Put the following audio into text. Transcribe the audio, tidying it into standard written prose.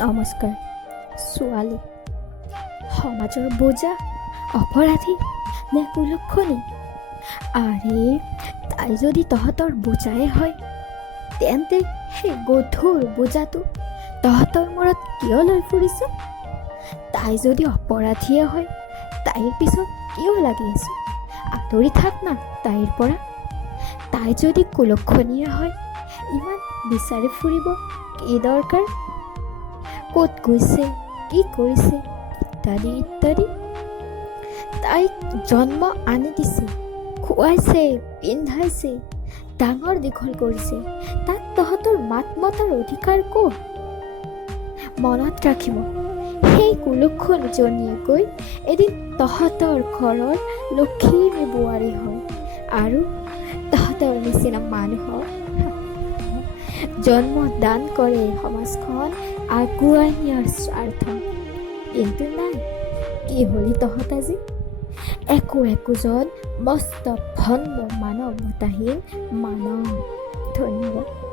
নমস্কাৰ। ছোৱালী সমাজৰ বোজা, অপৰাধী নে কুলক্ষণী? আৰে তাই যদি তহঁতৰ বোজাই হয়, তেন্তে সেই গধুৰ বোজাটো তহঁতৰ মূৰত কিয় লৈ ফুৰিছ? তাই যদি অপৰাধীয়ে হয়, তাইৰ পিছত কিয় লাগি আছ? আঁতৰি থাক না তাইৰ পৰা। তাই যদি কুলক্ষণীয়ে হয়, ইমান বিচাৰি ফুৰিব কি দৰকাৰ? ক'ত গৈছে, কি কৰিছে, ইত্যাদি ইত্যাদি। তাইক জন্ম আনি দিছে, খুৱাইছে, পিন্ধাইছে, ডাঙৰ দীঘল কৰিছে। তাত তহঁতৰ মাত মতাৰ অধিকাৰ ক'ত? মনত ৰাখিব, সেই কুলক্ষণীজনীয়ে গৈ এদিন তহঁতৰ ঘৰৰ লক্ষীৰ বোৱাৰী হয় আৰু তহঁতৰ নিচিনা মানুহক জন্ম দান কৰে সমাজখন আগুৱাই নিয়াৰ স্বাৰ্থত। কিন্তু নাই, কি হ'লি তহঁত আজি? একোজন মস্ত ভণ্ড মানৱতাহীন মানৱ। ধন্যবাদ।